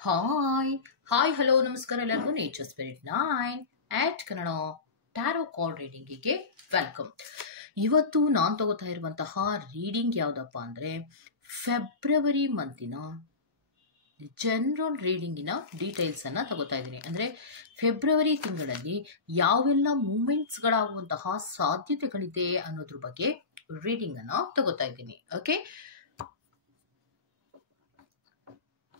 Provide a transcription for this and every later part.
Hi hi hello ನಮಸ್ಕಾರ ಎಲ್ಲರಿಗೂ nature spirit 9 Kannada tarot card ರೀಡಿಂಗಿಗೆ ವೆಲ್ಕಮ್. ಇವತ್ತು ನಾನು ತಗೋತಾ ಇರುವಂತಹ ರೀಡಿಂಗ್ ಯಾವುದಪ್ಪ ಅಂದರೆ ಫೆಬ್ರವರಿ ಮಂತಿನ ಜನರಲ್ ರೀಡಿಂಗಿನ ಡೀಟೇಲ್ಸನ್ನು ತಗೋತಾ ಇದ್ದೀನಿ. ಅಂದರೆ ಫೆಬ್ರವರಿ ತಿಂಗಳಲ್ಲಿ ಯಾವೆಲ್ಲ ಮೂಮೆಂಟ್ಸ್ಗಳಾಗುವಂತಹ ಸಾಧ್ಯತೆಗಳಿದೆ ಅನ್ನೋದ್ರ ಬಗ್ಗೆ ರೀಡಿಂಗನ್ನು ತಗೋತಾ ಇದ್ದೀನಿ. ಓಕೆ,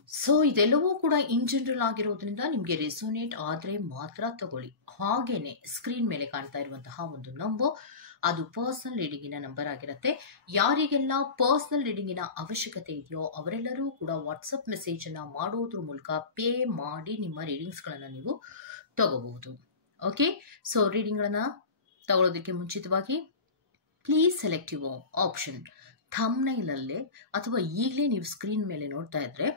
ಸೊ ಇದೆಲ್ಲವೂ ಕೂಡ ಇನ್ ಜನರಲ್ ಆಗಿರೋದ್ರಿಂದ ನಿಮಗೆ ರೆಸೋನೇಟ್ ಆದರೆ ಮಾತ್ರ ತಗೊಳ್ಳಿ. ಹಾಗೇನೆ ಸ್ಕ್ರೀನ್ ಮೇಲೆ ಕಾಣ್ತಾ ಇರುವಂತಹ ಒಂದು ನಂಬರ್ ಅದು ಪರ್ಸನಲ್ ರೀಡಿಂಗಿನ ನಂಬರ್ ಆಗಿರುತ್ತೆ. ಯಾರಿಗೆಲ್ಲ ಪರ್ಸನಲ್ ರೀಡಿಂಗಿನ ಅವಶ್ಯಕತೆ ಇದೆಯೋ ಅವರೆಲ್ಲರೂ ಕೂಡ ವಾಟ್ಸಪ್ ಮೆಸೇಜ್ ಅನ್ನ ಮಾಡೋದ್ರ ಮೂಲಕ ಪೇ ಮಾಡಿ ನಿಮ್ಮ ರೀಡಿಂಗ್ಸ್ಗಳನ್ನು ನೀವು ತಗೋಬಹುದು. ಓಕೆ, ಸೊ ರೀಡಿಂಗ್ಗಳನ್ನ ತಗೊಳ್ಳೋದಕ್ಕೆ ಮುಂಚಿತವಾಗಿ ಪ್ಲೀಸ್ ಸೆಲೆಕ್ಟ್ ಯುವರ್ ಆಪ್ಷನ್. ಥಂಬ್ನೈಲಲ್ಲೇ ಅಥವಾ ಈಗಲೇ ನೀವು ಸ್ಕ್ರೀನ್ ಮೇಲೆ ನೋಡ್ತಾ ಇದ್ರೆ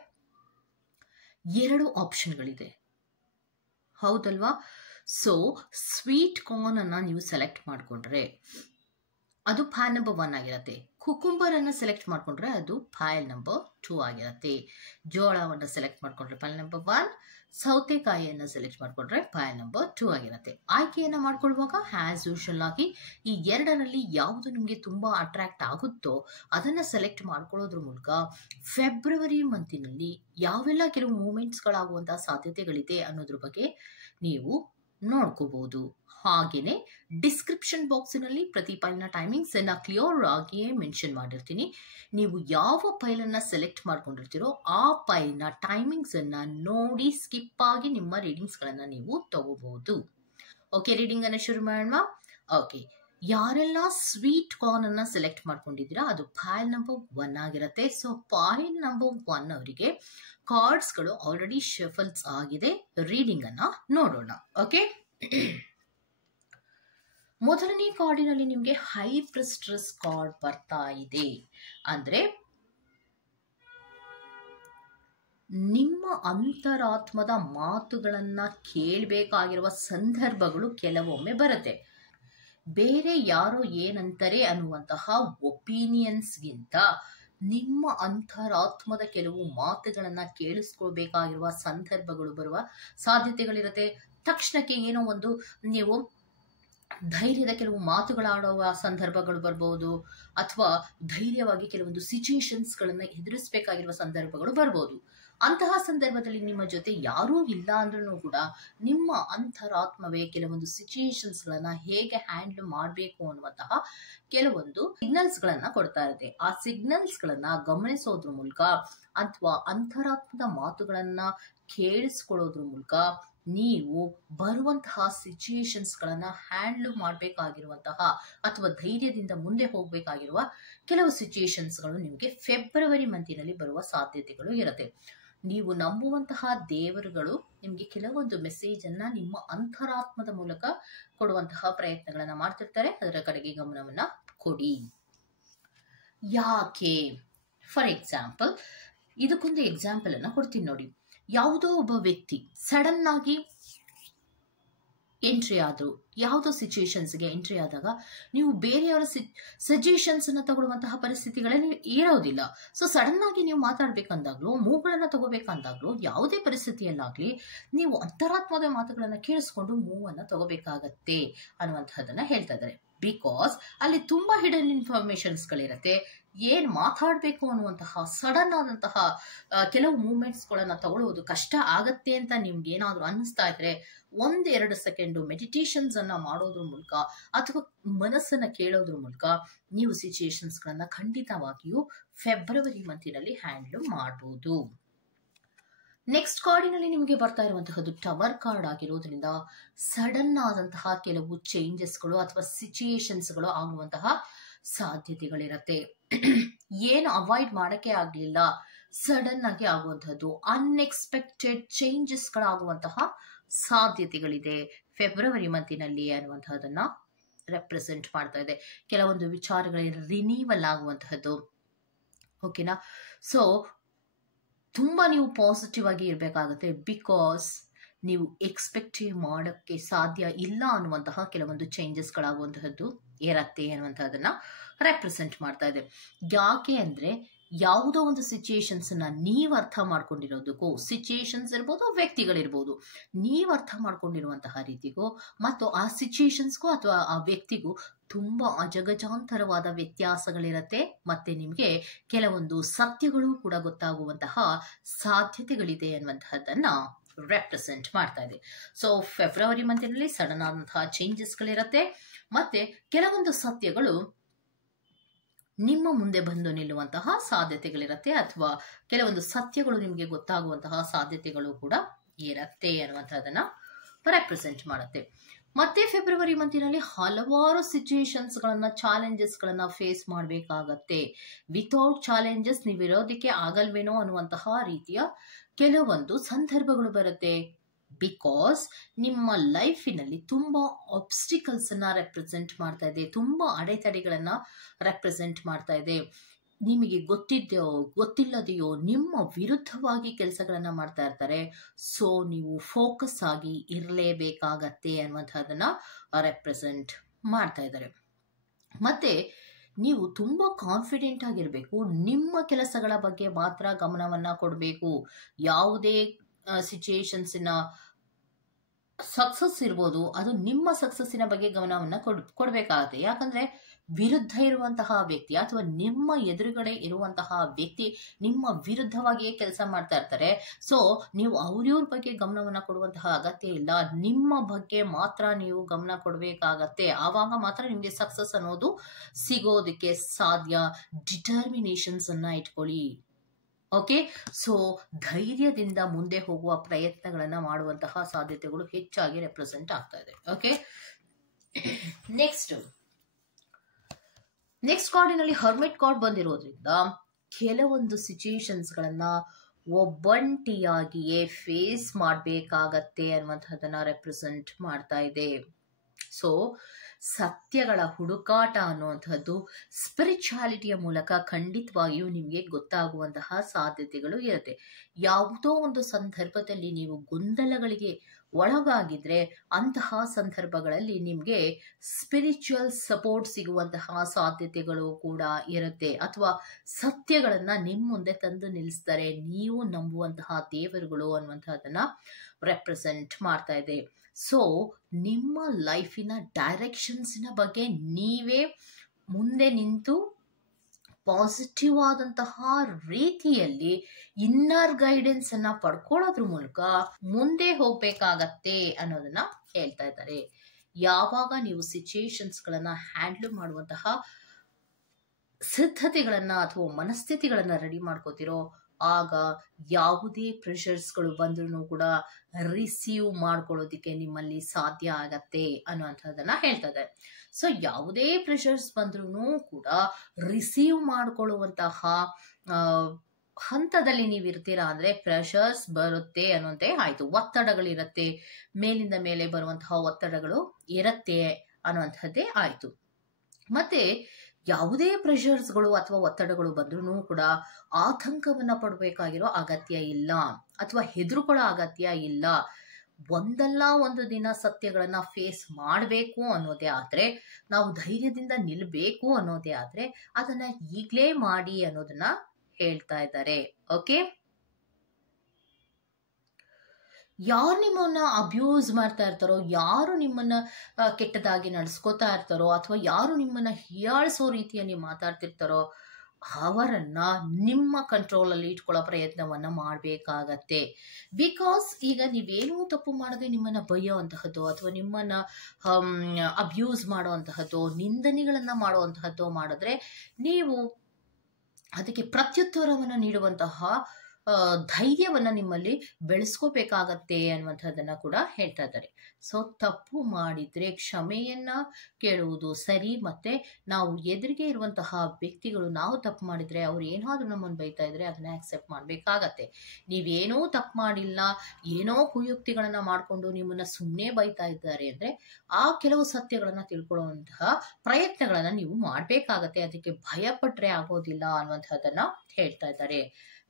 2 ಆಪ್ಷನ್ಗಳಿದೆ, ಹೌದಲ್ವಾ? ಸೊ ಸ್ವೀಟ್ ಕಾರ್ನ್ ಅನ್ನ ನೀವು ಸೆಲೆಕ್ಟ್ ಮಾಡಿಕೊಂಡ್ರೆ ಅದು ಫೈಲ್ ನಂಬರ್ 1 ಆಗಿರುತ್ತೆ. ಕುಕುಂಬರ್ ಅನ್ನ ಸೆಲೆಕ್ಟ್ ಮಾಡಿಕೊಂಡ್ರೆ ಅದು ಫೈಲ್ ನಂಬರ್ 2 ಆಗಿರುತ್ತೆ. ಜೋಳವನ್ನು ಸೆಲೆಕ್ಟ್ ಮಾಡಿಕೊಂಡ್ರೆ ಫೈಲ್ ನಂಬರ್ 1, ಸೌತೆಕಾಯಿಯನ್ನು ಸೆಲೆಕ್ಟ್ ಮಾಡಿಕೊಂಡ್ರೆ ಫೈಲ್ ನಂಬರ್ 2 ಆಗಿರುತ್ತೆ. ಆಯ್ಕೆಯನ್ನು ಮಾಡ್ಕೊಳ್ಳುವಾಗ ಆಸ್ ಯೂಶುವಲ್ ಆಗಿ ಈ 2ರಲ್ಲಿ ಯಾವುದು ನಿಮಗೆ ತುಂಬಾ ಅಟ್ರಾಕ್ಟ್ ಆಗುತ್ತೋ ಅದನ್ನ ಸೆಲೆಕ್ಟ್ ಮಾಡ್ಕೊಳ್ಳೋದ್ರ ಮೂಲಕ ಫೆಬ್ರವರಿ ಮಂತಿನಲ್ಲಿ ಯಾವೆಲ್ಲ ಕೆಲವು ಮೂಮೆಂಟ್ಸ್ಗಳಾಗುವಂತಹ ಸಾಧ್ಯತೆಗಳಿದೆ ಅನ್ನೋದ್ರ ಬಗ್ಗೆ ನೀವು ನೋಡ್ಕೋಬಹುದು. ಹಾಗೇನೆ ಡಿಸ್ಕ್ರಿಪ್ಷನ್ ಬಾಕ್ಸಿನಲ್ಲಿ ಪ್ರತಿ ಫೈಲ್ನ ಟೈಮಿಂಗ್ಸ್ ಅನ್ನ ಕ್ಲಿಯರ್ ಆಗಿಯೇ ಮೆನ್ಷನ್ ಮಾಡಿರ್ತೀನಿ. ನೀವು ಯಾವ ಫೈಲ್ ಅನ್ನ ಸೆಲೆಕ್ಟ್ ಮಾಡ್ಕೊಂಡಿರ್ತೀರೋ ಆ ಫೈಲ್ನ ಟೈಮಿಂಗ್ಸ್ ಅನ್ನ ನೋಡಿ ಸ್ಕಿಪ್ ಆಗಿ ನಿಮ್ಮ ರೀಡಿಂಗ್ಸ್ ಗಳನ್ನ ನೀವು ತಗೋಬಹುದು. ಓಕೆ, ರೀಡಿಂಗ್ ಅನ್ನ ಶುರು ಮಾಡೋಣ. ಓಕೆ, ಯಾರೆಲ್ಲ ಸ್ವೀಟ್ ಕಾರ್ನ್ ಅನ್ನ ಸೆಲೆಕ್ಟ್ ಮಾಡ್ಕೊಂಡಿದ್ದೀರಾ ಅದು ಫೈಲ್ ನಂಬರ್ 1 ಆಗಿರುತ್ತೆ. ಸೊ ಫೈಲ್ ನಂಬರ್ 1 ಅವರಿಗೆ ಕಾರ್ಡ್ಸ್ಗಳು ಆಲ್ರೆಡಿ ಶಫಲ್ಸ್ ಆಗಿದೆ. ರೀಡಿಂಗ್ ಅನ್ನ ನೋಡೋಣ. ಓಕೆ, ಮೊದಲನೇ ಕಾರ್ಡಿನಲ್ಲಿ ನಿಮಗೆ ಹೈ ಪ್ರಿಸ್ಟ್ರೆಸ್ ಕಾರ್ಡ್ ಬರ್ತಾ ಇದೆ. ಅಂದ್ರೆ ನಿಮ್ಮ ಅಂತರಾತ್ಮದ ಮಾತುಗಳನ್ನ ಕೇಳಬೇಕಾಗಿರುವ ಸಂದರ್ಭಗಳು ಕೆಲವೊಮ್ಮೆ ಬರುತ್ತೆ. ಬೇರೆ ಯಾರೋ ಏನಂತಾರೆ ಅನ್ನುವಂತಹ ಒಪಿನಿಯನ್ಸ್ಗಿಂತ ನಿಮ್ಮ ಅಂತರಾತ್ಮದ ಕೆಲವು ಮಾತುಗಳನ್ನ ಕೇಳಿಸ್ಕೊಳ್ಬೇಕಾಗಿರುವ ಸಂದರ್ಭಗಳು ಬರುವ ಸಾಧ್ಯತೆಗಳಿರುತ್ತೆ. ತಕ್ಷಣಕ್ಕೆ ಏನೋ ಒಂದು ನೀವು ಧೈರ್ಯದ ಕೆಲವು ಮಾತುಗಳಾಡುವ ಸಂದರ್ಭಗಳು ಬರ್ಬೋದು, ಅಥವಾ ಧೈರ್ಯವಾಗಿ ಕೆಲವೊಂದು ಸಿಚುಯೇಷನ್ಸ್ಗಳನ್ನ ಎದುರಿಸಬೇಕಾಗಿರುವ ಸಂದರ್ಭಗಳು ಬರ್ಬೋದು. ಅಂತಹ ಸಂದರ್ಭದಲ್ಲಿ ನಿಮ್ಮ ಜೊತೆ ಯಾರೂ ಇಲ್ಲ ಅಂದ್ರೂ ಕೂಡ ನಿಮ್ಮ ಅಂತರಾತ್ಮವೇ ಕೆಲವೊಂದು ಸಿಚುಯೇಷನ್ಸ್ಗಳನ್ನ ಹೇಗೆ ಹ್ಯಾಂಡಲ್ ಮಾಡಬೇಕು ಅನ್ನುವಂತಹ ಕೆಲವೊಂದು ಸಿಗ್ನಲ್ಸ್ ಗಳನ್ನ ಕೊಡ್ತಾ ಇರುತ್ತೆ. ಆ ಸಿಗ್ನಲ್ಸ್ ಗಳನ್ನ ಗಮನಿಸೋದ್ರ ಮೂಲಕ ಅಥವಾ ಅಂತರಾತ್ಮದ ಮಾತುಗಳನ್ನ ಕೇಳಿಸ್ಕೊಳ್ಳೋದ್ರ ಮೂಲಕ ನೀವು ಬರುವಂತಹ ಸಿಚುಯೇಷನ್ಸ್ ಗಳನ್ನ ಹ್ಯಾಂಡಲ್ ಮಾಡಬೇಕಾಗಿರುವಂತಹ ಅಥವಾ ಧೈರ್ಯದಿಂದ ಮುಂದೆ ಹೋಗಬೇಕಾಗಿರುವ ಕೆಲವು ಸಿಚುಯೇಷನ್ಸ್ ಗಳು ನಿಮಗೆ ಫೆಬ್ರವರಿ ಮಂತಿನಲ್ಲಿ ಬರುವ ಸಾಧ್ಯತೆಗಳು ಇರುತ್ತೆ. ನೀವು ನಂಬುವಂತಹ ದೇವರುಗಳು ನಿಮಗೆ ಕೆಲವೊಂದು ಮೆಸೇಜ್ ಅನ್ನ ನಿಮ್ಮ ಅಂತರಾತ್ಮದ ಮೂಲಕ ಕೊಡುವಂತಹ ಪ್ರಯತ್ನಗಳನ್ನ ಮಾಡ್ತಿರ್ತಾರೆ. ಅದರ ಕಡೆಗೆ ಗಮನವನ್ನ ಕೊಡಿ. ಯಾಕೆ? ಫಾರ್ ಎಕ್ಸಾಂಪಲ್, ಇದಕ್ಕೊಂದು ಎಕ್ಸಾಂಪಲ್ ಅನ್ನ ಕೊಡ್ತೀನಿ ನೋಡಿ. ಯಾವುದೋ ಒಬ್ಬ ವ್ಯಕ್ತಿ ಸಡನ್ ಆಗಿ ಎಂಟ್ರಿ ಆದ್ರು, ಯಾವುದೋ ಸಿಚುಯೇಷನ್ಸ್ಗೆ ಎಂಟ್ರಿ ಆದಾಗ ನೀವು ಬೇರೆಯವರ ಸಜೆಷನ್ಸ್ ಅನ್ನ ತಗೊಳ್ಳುವಂತಹ ಪರಿಸ್ಥಿತಿಗಳಲ್ಲಿ ಇರೋದಿಲ್ಲ. ಸೊ ಸಡನ್ ಆಗಿ ನೀವು ಮಾತಾಡ್ಬೇಕಂದಾಗ್ಲೂ, ಮೂವ್ಗಳನ್ನ ತಗೋಬೇಕಂದಾಗ್ಲೂ, ಯಾವುದೇ ಪರಿಸ್ಥಿತಿಯಲ್ಲಾಗ್ಲಿ ನೀವು ಅಂತರಾತ್ಮದ ಮಾತುಗಳನ್ನ ಕೇಳಿಸ್ಕೊಂಡು ಮೂವ್ ಅನ್ನ ತಗೋಬೇಕಾಗತ್ತೆ ಅನ್ನುವಂತಹದನ್ನ ಹೇಳ್ತಾ ಇದ್ದಾರೆ. ಬಿಕಾಸ್ ಅಲ್ಲಿ ತುಂಬಾ ಹಿಡನ್ ಇನ್ಫಾರ್ಮೇಶನ್ಸ್ ಗಳಿರುತ್ತೆ. ಏನ್ ಮಾತಾಡ್ಬೇಕು ಅನ್ನುವಂತಹ ಸಡನ್ ಆದಂತಹ ಕೆಲವು ಮೂವ್ಮೆಂಟ್ಸ್ ಗಳನ್ನ ತಗೊಳ್ಳೋದು ಕಷ್ಟ ಆಗತ್ತೆ ಅಂತ ನಿಮ್ಗೆ ಏನಾದ್ರು ಅನ್ನಿಸ್ತಾ ಇದ್ರೆ 1-2 ಸೆಕೆಂಡ್ ಮೆಡಿಟೇಷನ್ಸ್ ಅನ್ನ ಮಾಡೋದ್ರ ಮೂಲಕ ಅಥವಾ ಮನಸ್ಸನ್ನ ಕೇಳೋದ್ರ ಮೂಲಕ ನೀವು ಸಿಚುಯೇಷನ್ಸ್ ಗಳನ್ನ ಖಂಡಿತವಾಗಿಯೂ ಫೆಬ್ರವರಿ ಮಂತಿನಲ್ಲಿ ಹ್ಯಾಂಡಲ್ ಮಾಡಬಹುದು. ನೆಕ್ಸ್ಟ್ ಕಾರ್ಡಿನಲ್ಲಿ ನಿಮಗೆ ಬರ್ತಾ ಇರುವಂತಹದ್ದು ಟವರ್ ಕಾರ್ಡ್ ಆಗಿರೋದ್ರಿಂದ ಸಡನ್ ಆದಂತಹ ಕೆಲವು ಚೇಂಜಸ್ಗಳು ಅಥವಾ ಸಿಚುಯೇಷನ್ಸ್ಗಳು ಆಗುವಂತಹ ಸಾಧ್ಯತೆಗಳಿರುತ್ತೆ. ಏನು ಅವಾಯ್ಡ್ ಮಾಡಕ್ಕೆ ಆಗ್ಲಿಲ್ಲ, ಸಡನ್ ಆಗಿ ಆಗುವಂತಹದ್ದು ಅನ್ಎಕ್ಸ್ಪೆಕ್ಟೆಡ್ ಚೇಂಜಸ್ಗಳಾಗುವಂತಹ ಸಾಧ್ಯತೆಗಳಿದೆ ಫೆಬ್ರವರಿ ಮಂತಿನಲ್ಲಿ ಅನ್ನುವಂತಹದನ್ನ ರೆಪ್ರೆಸೆಂಟ್ ಮಾಡ್ತಾ ಇದೆ. ಕೆಲವೊಂದು ವಿಚಾರಗಳಿಗೆ ರಿನೀವಲ್ ಆಗುವಂತಹದ್ದು. ಓಕೆನಾ? ಸೊ ತುಂಬಾ ನೀವು ಪಾಸಿಟಿವ್ ಆಗಿ ಇರಬೇಕಾಗುತ್ತೆ. ಬಿಕಾಸ್ ನೀವು ಎಕ್ಸ್ಪೆಕ್ಟ್ ಮಾಡೋಕ್ಕೆ ಸಾಧ್ಯ ಇಲ್ಲ ಅನ್ನುವಂತಹ ಕೆಲವೊಂದು ಚೇಂಜಸ್ಗಳಾಗುವಂತಹದ್ದು ಇರತ್ತೆ ಅನ್ನುವಂತಹದನ್ನ ರೆಪ್ರೆಸೆಂಟ್ ಮಾಡ್ತಾ ಇದೆ. ಯಾಕೆ ಅಂದ್ರೆ ಯಾವುದೋ ಒಂದು ಸಿಚುಯೇಷನ್ಸ್ ನೀವು ಅರ್ಥ ಮಾಡ್ಕೊಂಡಿರೋದಕ್ಕೂ, ಸಿಚುಯೇಷನ್ಸ್ ಇರ್ಬೋದು, ವ್ಯಕ್ತಿಗಳಿರ್ಬೋದು, ನೀವು ಅರ್ಥ ಮಾಡ್ಕೊಂಡಿರುವಂತಹ ರೀತಿಗೂ ಮತ್ತು ಆ ಸಿಚುಯೇಷನ್ಸ್ಗೂ ಅಥವಾ ಆ ವ್ಯಕ್ತಿಗೂ ತುಂಬಾ ಅಜಗಜಾಂತರವಾದ ವ್ಯತ್ಯಾಸಗಳಿರತ್ತೆ. ಮತ್ತೆ ನಿಮಗೆ ಕೆಲವೊಂದು ಸತ್ಯಗಳು ಕೂಡ ಗೊತ್ತಾಗುವಂತಹ ಸಾಧ್ಯತೆಗಳಿದೆ ಅನ್ನುವಂತಹದ್ದನ್ನ ರೆಪ್ರೆಸೆಂಟ್ ಮಾಡ್ತಾ ಇದೆ. ಸೊ ಫೆಬ್ರವರಿ ಮಂತಿನಲ್ಲಿ ಸಡನ್ ಆದಂತಹ ಚೇಂಜಸ್ಗಳಿರತ್ತೆ. ಮತ್ತೆ ಕೆಲವೊಂದು ಸತ್ಯಗಳು ನಿಮ್ಮ ಮುಂದೆ ಬಂದು ನಿಲ್ಲುವಂತಹ ಸಾಧ್ಯತೆಗಳಿರತ್ತೆ, ಅಥವಾ ಕೆಲವೊಂದು ಸತ್ಯಗಳು ನಿಮಗೆ ಗೊತ್ತಾಗುವಂತಹ ಸಾಧ್ಯತೆಗಳು ಕೂಡ ಇರತ್ತೆ ಅನ್ನುವಂಥದ್ದನ್ನ ರೆಪ್ರೆಸೆಂಟ್ ಮಾಡುತ್ತೆ. ಮತ್ತೆ ಫೆಬ್ರವರಿ ಮಂತಿನಲ್ಲಿ ಹಲವಾರು ಸಿಚುಯೇಷನ್ಸ್ ಗಳನ್ನ, ಚಾಲೆಂಜಸ್ ಗಳನ್ನ ಫೇಸ್ ಮಾಡಬೇಕಾಗತ್ತೆ. ವಿತೌಟ್ ಚಾಲೆಂಜಸ್ ನೀವಿರೋದಕ್ಕೆ ಆಗಲ್ವೇನೋ ಅನ್ನುವಂತಹ ರೀತಿಯ ಕೆಲವೊಂದು ಸಂದರ್ಭಗಳು ಬರುತ್ತೆ. ಬಿಕಾಸ್ ನಿಮ್ಮ ಲೈಫಿನಲ್ಲಿ ತುಂಬಾ ಆಬ್ಸ್ಟಿಕಲ್ಸ್ ಅನ್ನ ರೆಪ್ರೆಸೆಂಟ್ ಮಾಡ್ತಾ ಇದೆ, ತುಂಬಾ ಅಡೆತಡೆಗಳನ್ನ ರೆಪ್ರೆಸೆಂಟ್ ಮಾಡ್ತಾ ಇದೆ. ನಿಮಗೆ ಗೊತ್ತಿದೆಯೋ ಗೊತ್ತಿಲ್ಲದೆಯೋ ನಿಮ್ಮ ವಿರುದ್ಧವಾಗಿ ಕೆಲಸಗಳನ್ನ ಮಾಡ್ತಾ ಇರ್ತಾರೆ. ಸೊ ನೀವು ಫೋಕಸ್ ಆಗಿ ಇರಲೇಬೇಕಾಗತ್ತೆ ಅನ್ನುವಂಥದ್ದನ್ನ ರೆಪ್ರೆಸೆಂಟ್ ಮಾಡ್ತಾ ಇದ್ದಾರೆ. ಮತ್ತೆ ನೀವು ತುಂಬಾ ಕಾನ್ಫಿಡೆಂಟ್ ಆಗಿರಬೇಕು. ನಿಮ್ಮ ಕೆಲಸಗಳ ಬಗ್ಗೆ ಮಾತ್ರ ಗಮನವನ್ನ ಕೊಡಬೇಕು. ಯಾವುದೇ ಸಿಚುಯೇಷನ್ಸಿನ ಸಕ್ಸಸ್ ಇರ್ಬೋದು, ಅದು ನಿಮ್ಮ ಸಕ್ಸಸ್ಸಿನ ಬಗ್ಗೆ ಗಮನವನ್ನ ಕೊಡ್ಬೇಕಾಗತ್ತೆ. ಯಾಕಂದ್ರೆ ವಿರುದ್ಧ ಇರುವಂತಹ ವ್ಯಕ್ತಿ ಅಥವಾ ನಿಮ್ಮ ಎದುರುಗಡೆ ಇರುವಂತಹ ವ್ಯಕ್ತಿ ನಿಮ್ಮ ವಿರುದ್ಧವಾಗಿಯೇ ಕೆಲಸ ಮಾಡ್ತಾ ಇರ್ತಾರೆ. ಸೊ ನೀವು ಅವ್ರ ಬಗ್ಗೆ ಗಮನವನ್ನ ಕೊಡುವಂತಹ ಅಗತ್ಯ ಇಲ್ಲ. ನಿಮ್ಮ ಬಗ್ಗೆ ಮಾತ್ರ ನೀವು ಗಮನ ಕೊಡಬೇಕಾಗತ್ತೆ. ಆವಾಗ ಮಾತ್ರ ನಿಮ್ಗೆ ಸಕ್ಸಸ್ ಅನ್ನೋದು ಸಿಗೋದಕ್ಕೆ ಸಾಧ್ಯ. ಡಿಟರ್ಮಿನೇಷನ್ಸ್ ಅನ್ನ ಇಟ್ಕೊಳ್ಳಿ. ಓಕೆ, ಸೊ ಧೈರ್ಯದಿಂದ ಮುಂದೆ ಹೋಗುವ ಪ್ರಯತ್ನಗಳನ್ನ ಮಾಡುವಂತಹ ಸಾಧ್ಯತೆಗಳು ಹೆಚ್ಚಾಗಿ ರೆಪ್ರೆಸೆಂಟ್ ಆಗ್ತಾ ಇದೆ. ಓಕೆ, ನೆಕ್ಸ್ಟ್ ಕಾರ್ಡಿನಲ್ಲಿ ಹರ್ಮಿಟ್ ಕಾರ್ಡ್ ಬಂದಿರೋದ್ರಿಂದ ಕೆಲವೊಂದು ಸಿಚುಯೇಷನ್ಸ್ ಗಳನ್ನ ಒಬ್ಬಂಟಿಯಾಗಿಯೇ ಫೇಸ್ ಮಾಡಬೇಕಾಗತ್ತೆ ಅನ್ನುವಂಥದ್ದನ್ನ ರೆಪ್ರೆಸೆಂಟ್ ಮಾಡ್ತಾ ಇದೆ. ಸೊ ಸತ್ಯಗಳ ಹುಡುಕಾಟ ಅನ್ನುವಂಥದ್ದು ಸ್ಪಿರಿಚುಯಾಲಿಟಿಯ ಮೂಲಕ ಖಂಡಿತವಾಗಿಯೂ ನಿಮಗೆ ಗೊತ್ತಾಗುವಂತಹ ಸಾಧ್ಯತೆಗಳು ಇರುತ್ತೆ. ಯಾವುದೋ ಒಂದು ಸಂದರ್ಭದಲ್ಲಿ ನೀವು ಗೊಂದಲಗಳಿಗೆ ಒಳಗಾಗಿದ್ರೆ ಅಂತಹ ಸಂದರ್ಭಗಳಲ್ಲಿ ನಿಮಗೆ ಸ್ಪಿರಿಚುವಲ್ ಸಪೋರ್ಟ್ ಸಿಗುವಂತಹ ಸಾಧ್ಯತೆಗಳು ಕೂಡ ಇರುತ್ತೆ. ಅಥವಾ ಸತ್ಯಗಳನ್ನ ನಿಮ್ಮ ಮುಂದೆ ತಂದು ನಿಲ್ಲಿಸ್ತಾರೆ. ನೀವು ನಂಬುವಂತಹ ದೇವರುಗಳು ಅನ್ನುವಂಥದ್ದನ್ನ ರೆಪ್ರೆಸೆಂಟ್ ಮಾಡ್ತಾ ಇದೆ. ಸೊ ನಿಮ್ಮ ಲೈಫಿನ ಡೈರೆಕ್ಷನ್ಸಿನ ಬಗ್ಗೆ ನೀವೇ ಮುಂದೆ ನಿಂತು ಪಾಸಿಟಿವ್ ಆದಂತಹ ರೀತಿಯಲ್ಲಿ ಇನ್ನರ್ ಗೈಡೆನ್ಸ್ ಅನ್ನ ಪಡ್ಕೊಳ್ಳೋದ್ರ ಮೂಲಕ ಮುಂದೆ ಹೋಗ್ಬೇಕಾಗತ್ತೆ ಅನ್ನೋದನ್ನ ಹೇಳ್ತಾ ಇದ್ದಾರೆ. ಯಾವಾಗ ನೀವು ಸಿಚುಯೇಷನ್ಸ್ ಗಳನ್ನ ಹ್ಯಾಂಡಲ್ ಮಾಡುವಂತಹ ಸಿದ್ಧತೆಗಳನ್ನ ಅಥವಾ ಮನಸ್ಥಿತಿಗಳನ್ನ ರೆಡಿ ಮಾಡ್ಕೋತಿರೋ, ಆಗ ಯಾವುದೇ ಪ್ರೆಷರ್ಸ್ಗಳು ಬಂದ್ರೂ ಕೂಡ ರಿಸೀವ್ ಮಾಡ್ಕೊಳ್ಳೋದಿಕ್ಕೆ ನಿಮ್ಮಲ್ಲಿ ಸಾಧ್ಯ ಆಗತ್ತೆ ಅನ್ನುವಂಥದ್ದನ್ನ ಹೇಳ್ತಾ ಇದ್ದಾರೆ. ಸೊ ಯಾವುದೇ ಪ್ರೆಷರ್ಸ್ ಬಂದ್ರೂ ಕೂಡ ರಿಸೀವ್ ಮಾಡ್ಕೊಳ್ಳುವಂತಹ ಹಂತದಲ್ಲಿ ನೀವು ಇರ್ತೀರಾ ಅಂದ್ರೆ ಪ್ರೆಷರ್ಸ್ ಬರುತ್ತೆ ಅನ್ನುವಂತೆ ಆಯ್ತು. ಒತ್ತಡಗಳಿರತ್ತೆ, ಮೇಲಿಂದ ಮೇಲೆ ಬರುವಂತಹ ಒತ್ತಡಗಳು ಇರತ್ತೆ ಅನ್ನುವಂಥದ್ದೇ ಆಯ್ತು. ಮತ್ತೆ ಯಾವುದೇ ಪ್ರೆಷರ್ಸ್ಗಳು ಅಥವಾ ಒತ್ತಡಗಳು ಬಂದ್ರೂ ಕೂಡ ಆತಂಕವನ್ನ ಪಡಬೇಕಾಗಿರೋ ಅಗತ್ಯ ಇಲ್ಲ, ಅಥವಾ ಹೆದರುಕೊಳ್ಳೋ ಅಗತ್ಯ ಇಲ್ಲ. ಒಂದಲ್ಲ ಒಂದು ದಿನ ಸತ್ಯಗಳನ್ನ ಫೇಸ್ ಮಾಡಬೇಕು ಅನ್ನೋದೇ ಆದ್ರೆ, ನಾವು ಧೈರ್ಯದಿಂದ ನಿಲ್ಬೇಕು ಅನ್ನೋದೇ ಆದ್ರೆ ಅದನ್ನ ಈಗ್ಲೇ ಮಾಡಿ ಅನ್ನೋದನ್ನ ಹೇಳ್ತಾ ಇದ್ದಾರೆ. ಓಕೆ, ಯಾರು ನಿಮ್ಮನ್ನ ಅಬ್ಯೂಸ್ ಮಾಡ್ತಾ ಇರ್ತಾರೋ, ಯಾರು ನಿಮ್ಮನ್ನ ಕೆಟ್ಟದಾಗಿ ನಡೆಸ್ಕೋತಾ ಇರ್ತಾರೋ, ಅಥವಾ ಯಾರು ನಿಮ್ಮನ್ನ ಹೀಯಾಳಿಸೋ ರೀತಿಯಲ್ಲಿ ಮಾತಾಡ್ತಿರ್ತಾರೋ ಅವರನ್ನ ನಿಮ್ಮ ಕಂಟ್ರೋಲ್ ಅಲ್ಲಿ ಇಟ್ಕೊಳ್ಳೋ ಪ್ರಯತ್ನವನ್ನ ಮಾಡ್ಬೇಕಾಗತ್ತೆ. ಬಿಕಾಸ್ ಈಗ ನೀವೇನೂ ತಪ್ಪು ಮಾಡದೆ ನಿಮ್ಮನ್ನ ಬೈಯುವಂತಹದ್ದು ಅಥವಾ ನಿಮ್ಮನ್ನ ಅಬ್ಯೂಸ್ ಮಾಡುವಂತಹದ್ದು, ನಿಂದನೆಗಳನ್ನ ಮಾಡುವಂತಹದ್ದು ಮಾಡಿದ್ರೆ ನೀವು ಅದಕ್ಕೆ ಪ್ರತ್ಯುತ್ತರವನ್ನ ನೀಡುವಂತಹ ಧೈರ್ಯವನ್ನ ನಿಮ್ಮಲ್ಲಿ ಬೆಳೆಸ್ಕೋಬೇಕಾಗತ್ತೆ ಅನ್ನುವಂಥದ್ದನ್ನ ಕೂಡ ಹೇಳ್ತಾ ಇದ್ದಾರೆ. ಸೊ ತಪ್ಪು ಮಾಡಿದ್ರೆ ಕ್ಷಮೆಯನ್ನ ಕೇಳುವುದು ಸರಿ. ಮತ್ತೆ ನಾವು ಎದುರಿಗೆ ಇರುವಂತಹ ವ್ಯಕ್ತಿಗಳು ನಾವು ತಪ್ಪು ಮಾಡಿದ್ರೆ ಅವ್ರು ಏನಾದ್ರೂ ನಮ್ಮನ್ನು ಬೈತಾ ಇದ್ರೆ ಅದನ್ನ ಆಕ್ಸೆಪ್ಟ್ ಮಾಡ್ಬೇಕಾಗತ್ತೆ. ನೀವೇನೋ ತಪ್ಪು ಮಾಡಿಲ್ಲ, ಏನೋ ಕುಯುಕ್ತಿಗಳನ್ನ ಮಾಡ್ಕೊಂಡು ನಿಮ್ಮನ್ನ ಸುಮ್ಮನೆ ಬೈತಾ ಇದ್ದಾರೆ ಅಂದ್ರೆ ಆ ಕೆಲವು ಸತ್ಯಗಳನ್ನ ತಿಳ್ಕೊಳ್ಳುವಂತಹ ಪ್ರಯತ್ನಗಳನ್ನ ನೀವು ಮಾಡ್ಬೇಕಾಗತ್ತೆ. ಅದಕ್ಕೆ ಭಯ ಪಟ್ರೆ ಆಗೋದಿಲ್ಲ ಅನ್ನುವಂಥದ್ದನ್ನ ಹೇಳ್ತಾ ಇದ್ದಾರೆ.